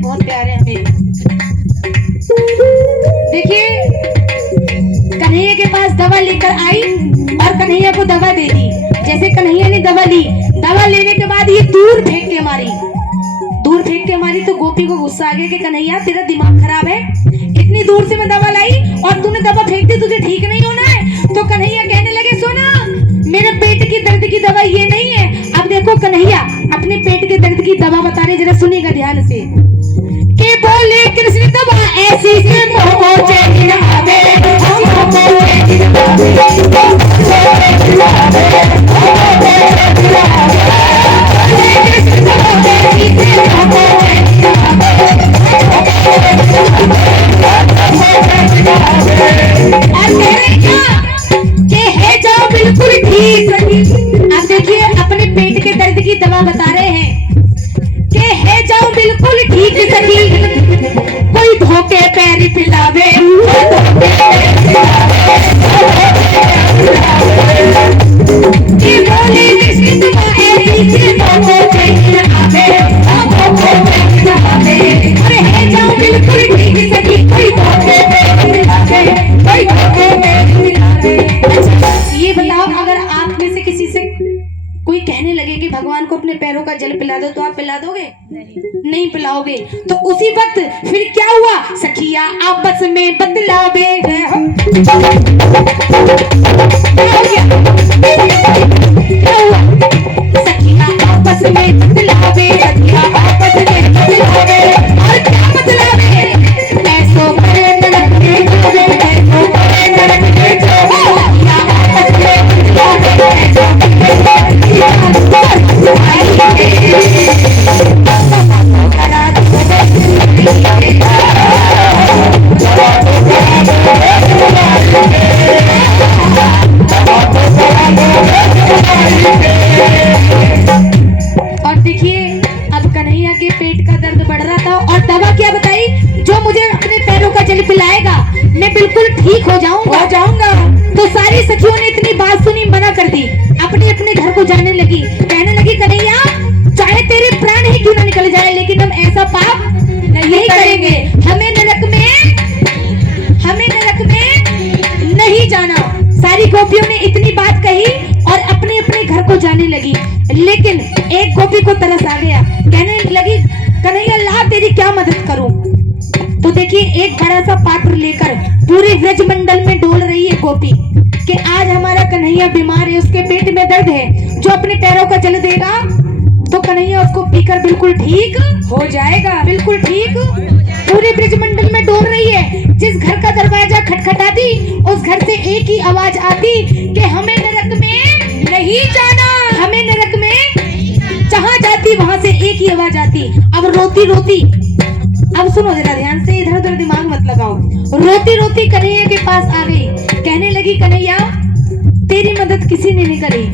बहुत प्यार है हमें। देखिए कन्हैया के पास दवा लेकर आई और कन्हैया को दवा दे दी। जैसे कन्हैया ने दवा ली, दवा लेने के बाद ये दूर फेंक के मारी, दूर फेंक के मारी तो गोपी को गुस्सा आ गया कि कन्हैया तेरा दिमाग खराब है, इतनी दूर से मैं दवा लाई और तूने दवा फेंक दी, तुझे ठीक नहीं होना है। तो कन्हैया कहने लगे सुना, मेरे पेट की दर्द की दवा ये नहीं है। अब देखो कन्हैया अपने पेट के दर्द की दवा बता रहे, जरा सुनिएगा ध्यान से। के बोले कृष्ण दवा ऐसी से पहुंचे बिल्कुल ठीक। अब देखिए अपने पेट के दर्द की दवा बता रहे हैं कि है जाओ बिल्कुल ठीक सकी, कोई धोखे पैर पिलावे, अरे है जाओ बिल्कुल ठीक सकी, कोई धोखे पैर पिलावे, कोई धोखे पैर पिलावे। ये बताओ अगर आप में से किसी से कोई कहने लगे कि भगवान को अपने पैरों का जल पिला दो तो आप पिला दोगे? नहीं पिलाओगे। तो उसी वक्त फिर क्या हुआ, सखिया आपस में बतलावे, क्या हुआ, सखिया आपस में बतलावे, सखिया आपस में बतलावे, और क्या बतलावे, ऐसो करे नरक में जावे, ऐसो करे नरक में जावे, सखिया आपस में बतलावे, ऐसो और देखिए अब कन्हैया के पेट का दर्द बढ़ रहा था और दवा क्या बताई, जो मुझे अपने पैरों का जल पिलाएगा मैं बिल्कुल ठीक हो जाऊंगा। तो सारी सखियों ने इतनी बात सुनी, मना कर दी, अपने अपने घर को जाने लगी। कहने लगी कन्हैया चाहे तेरे प्राण ही क्यों ना निकल जाए लेकिन हम ऐसा पाप नहीं करेंगे, हमें नरक में नहीं जाना। सारी गोपियों ने इतनी बात कही और अपने अपने घर को जाने लगी। लेकिन एक गोपी को तरस आ गया, कहने लगी कन्हैया ला तेरी क्या मदद करूं। तो देखिए एक बड़ा सा पात्र लेकर पूरे ब्रज मंडल में डोल रही है गोपी कि आज हमारा कन्हैया बीमार है, उसके पेट में दर्द है, जो अपने पैरों का जल देगा तो कन्हैया उसको पीकर बिल्कुल ठीक हो जाएगा, बिल्कुल ठीक। पूरे ब्रज मंडल में डोल रही है। जिस घर का दरवाजा खटखटाती उस घर से एक ही आवाज आती कि हमें नरक में नहीं जाना, हमें नरक में, जहां जाती वहां से एक ही आवाज आती। अब रोती रोती, अब सुनो जरा ध्यान से, इधर उधर दिमाग मत लगाओ, रोती रोती कन्हैया के पास आ गई। कहने लगी कन्हैया तेरी मदद किसी ने नहीं करी।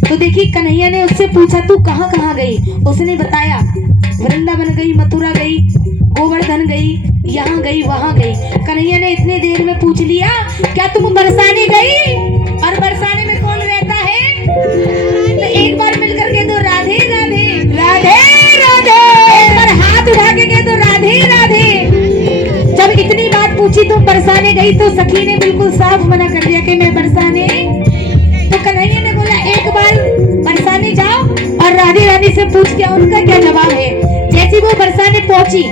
तो देखिए कन्हैया ने उससे पूछा तू कहाँ कहाँ गई। उसने बताया वृंदावन गई, मथुरा गई, गोवर्धन गई, यहाँ गई वहां गई। कन्हैया ने इतने देर में पूछ लिया क्या तुम बरसाने गई, और बरसाने में कौन रहता है, तो एक बार मिलकर कह दो राधे राधे राधे राधे, एक बार हाथ उठा के कह दो राधे राधे। जब इतनी बात पूछी तुम बरसाने गई तो सखी ने बिल्कुल साफ मना कर दिया कि मैं बरसाने। तो कन्हैया ने बोला एक बार बरसाने जाओ और राधे रानी से पूछ के उनका क्या जवाब है। जैसी वो बरसाने पहुंची,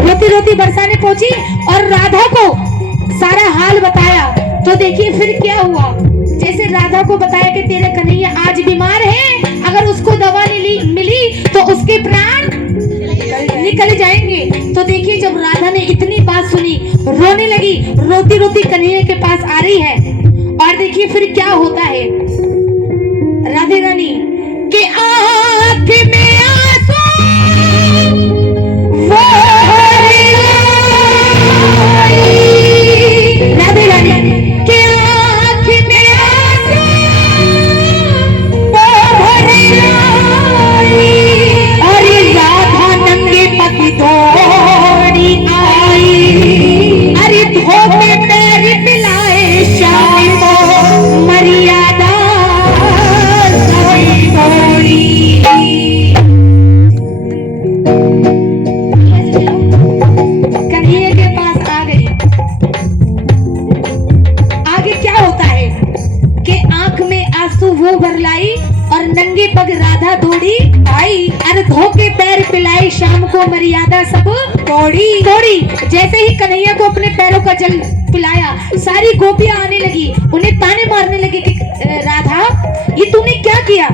रोती रोती बरसाने पहुंची और राधा को सारा हाल बताया। तो देखिए फिर क्या हुआ, जैसे राधा को बताया कि तेरे कन्हैया आज बीमार है, अगर उसको दवा मिली तो उसके प्राण निकल जाएंगे। तो देखिए जब राधा ने इतनी बात सुनी रोने लगी, रोती रोती कन्हैया के पास आ रही है। और देखिए फिर क्या होता है, राधे रानी के आंख में आंसू वो राधे रानी के आंख में आंसू वो और राधा नंगे पग दौड़ी आई, अरे धोखे पैर पिलाए श्याम को मर्यादा। भाई शाम को मर्यादा सब तोड़ी तोड़ी। जैसे ही कन्हैया को अपने पैरों का जल पिलाया, सारी गोपियां आने लगी, उन्हें ताने मारने लगी कि राधा, ये तूने क्या किया?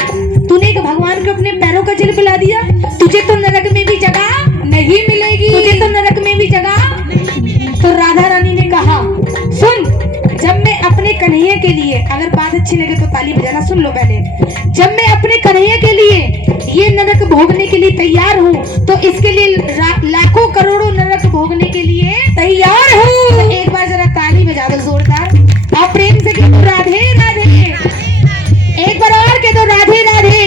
तूने एक भगवान को अपने पैरों का जल पिला दिया, तुझे तो नरक में भी जगह नहीं मिलेगी, तुझे तो नरक में भी जगह। तो राधा रानी ने कहा, सुन, जब मैं अपने कन्हैया के लिए, अगर बात अच्छी लगे तो ताली बजाना, सुन लो पहले, जब मैं अपने कन्हैया के लिए ये नरक भोगने के लिए तैयार हूँ, तो इसके लिए लाखों करोड़ों नरक भोगने के लिए तैयार हूँ। तो एक बार जरा ताली बजा दो जोरदार, आप प्रेम से कहो राधे राधे, एक बार और कह दो राधे राधे।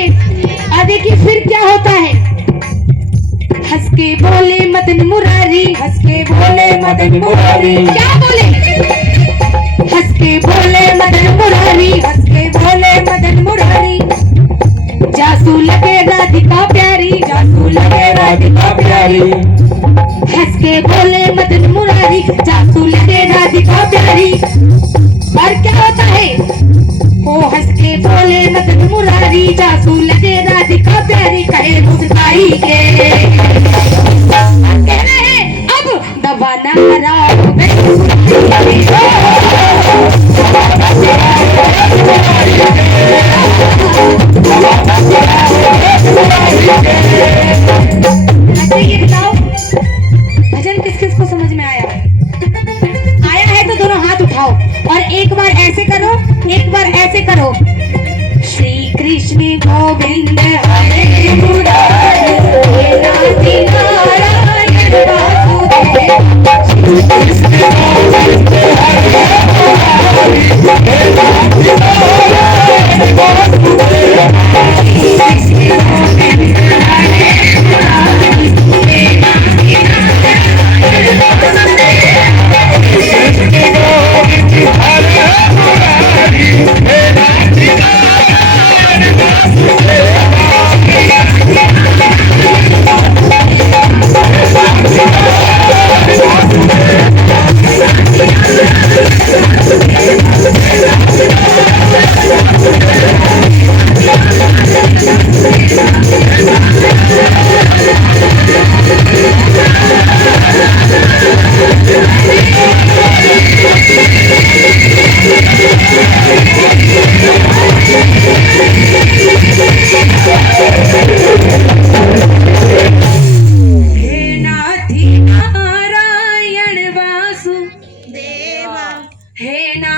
और देखिए फिर क्या होता है, हंस के बोले मदन मुरारी, हंस के बोले मदन मुरारी, क्या बोले? हंस के बोले मदन मुरारी, हंस के बोले मदन मुरारी, जासू लगे राधिका प्यारी, जासू लगे राधिका प्यारी, हंस के बोले मदन मुरारी, जासू लगे राधिका प्यारी। और क्या होता है, ओ हंस के बोले मदन मुरारी, जासू लगे राधिका प्यारी, कहे मुस्काई के कह रहे हैं अब दबाना हराओ ये बताओ भजन किस किस को समझ में आया? आया है तो दोनों हाथ उठाओ और एक बार ऐसे करो, एक बार ऐसे करो, श्री कृष्ण गोविंद हरे मुरारी, नारायण वासुदेवा, हे ना